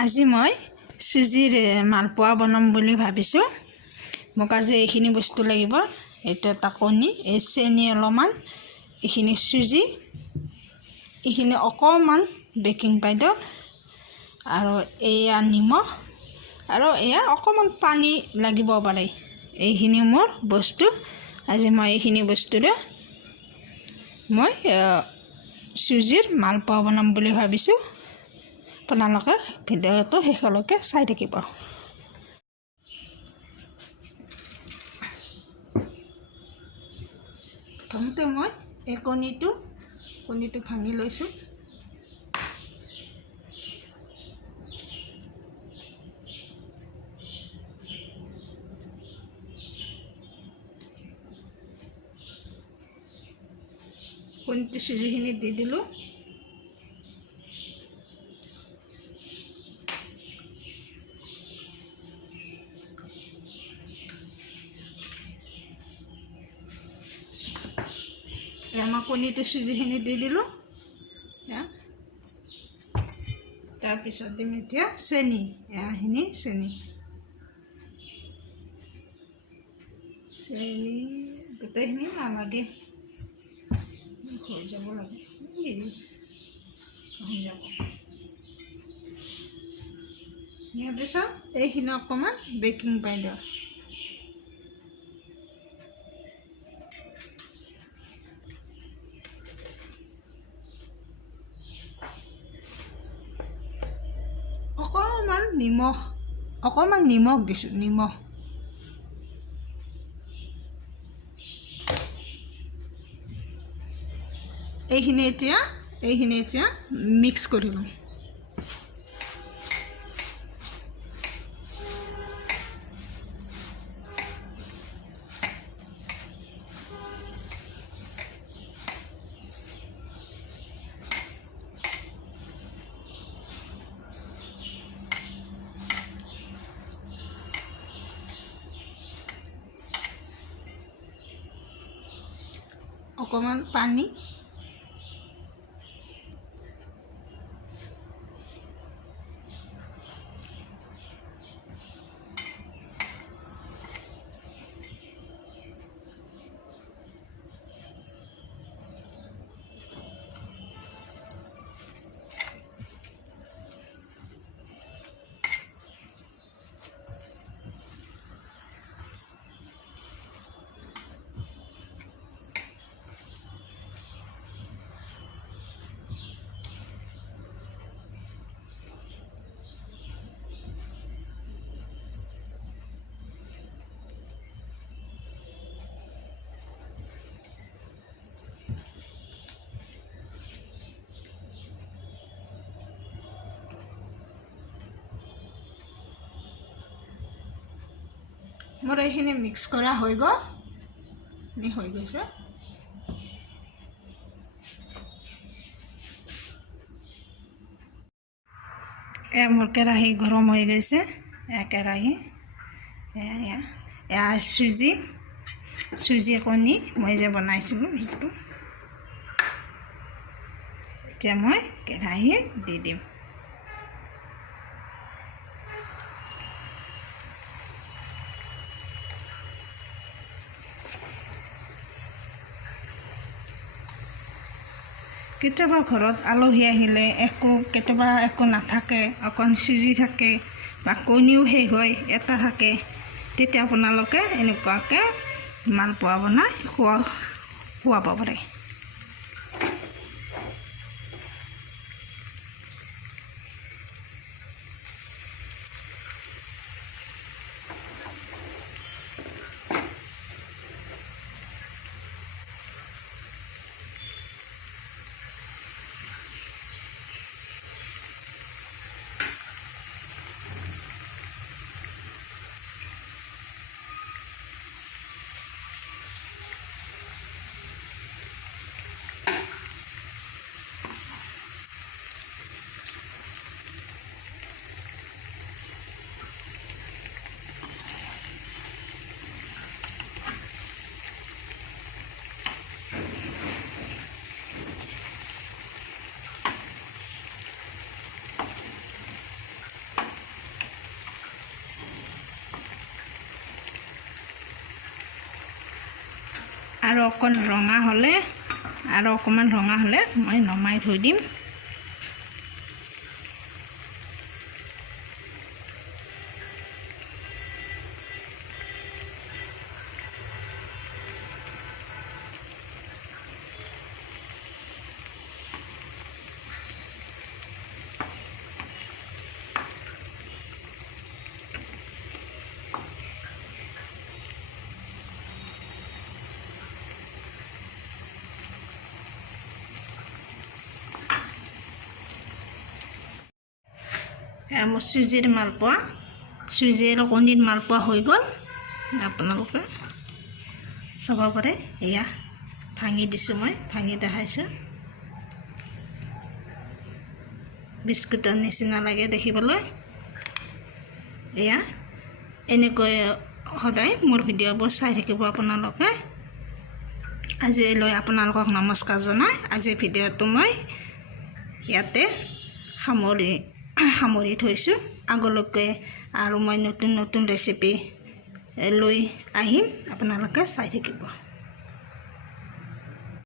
আজি মই চুজিৰ মালপোৱা বনাম বুলি ভাবিছোঁ। মোক আজি এইখিনি বস্তু লাগিব। এইটো এটা কণী, এই চেনি অলপমান, এইখিনি চুজি, এইখিনি অকণমান বেকিং পাউডাৰ আৰু এয়া নিমখ আৰু এয়া অকণমান পানী লাগিব পাৰে। এইখিনি মোৰ বস্তু। আজি মই এইখিনি বস্তুৰে মই চুজিৰ মালপোৱা বনাম বুলি ভাবিছোঁ। আপোনালোকে ভিডিঅ'টো শেষলৈকে চাই থাকিব। প্ৰথমতে মই এই কণীটো ভাঙি লৈছোঁ। কণীটো চুজিখিনি দি দিলোঁ। আমাৰ কণীটো চুজিখিনি দি দিলোঁ। তাৰপিছত দিম এতিয়া চেনি, এয়াখিনি চেনি গোটেইখিনি নালাগে, হৈ যাব লাগে, ইয়াৰ পিছত এইখিনি অকণমান বেকিং পাউডাৰ, অকণমান নিমখ দিছোঁ, নিমখ এইখিনি এতিয়া মিক্স কৰি লওঁ। অকণমান পানী, মোৰ এইখিনি মিক্স কৰা হৈ গৈছে। মোৰ কেৰাহী গৰম হৈ গৈছে। কেৰাহী চুজি কণী মই যে বনাইছিলোঁ সেইটো এতিয়া মই কেৰাহীত দি দিম। কেতিয়াবা ঘৰত আলহী আহিলে কেতিয়াবা একো নাথাকে, অকণ চুজি থাকে বা কণীও শেষ হয়, এটা থাকে, তেতিয়া আপোনালোকে এনেকুৱাকৈ মালপোৱা বনাই খুৱাব পাৰে। অকণ ৰঙা হ'লে আৰু অকণমান ৰঙা হ'লে মই নমাই থৈ দিম। মোৰ চুজিৰ মালপোৱা, চুজি আৰু কণীৰ মালপোৱা হৈ গ'ল। আপোনালোকে চাব পাৰে, এয়া ভাঙি দিছোঁ, মই ভাঙি দেখাইছোঁ। বিস্কুটৰ নিচিনা লাগে দেখিবলৈ। এয়া এনেকৈ সদায় মোৰ ভিডিঅ'বোৰ চাই থাকিব আপোনালোকে। আজিলৈ আপোনালোকক নমস্কাৰ জনাই আজিৰ ভিডিঅ'টো মই ইয়াতে সামৰি থৈছোঁ। আগলৈকে আৰু মই নতুন নতুন ৰেচিপি লৈ আহিম, আপোনালোকে চাই থাকিব।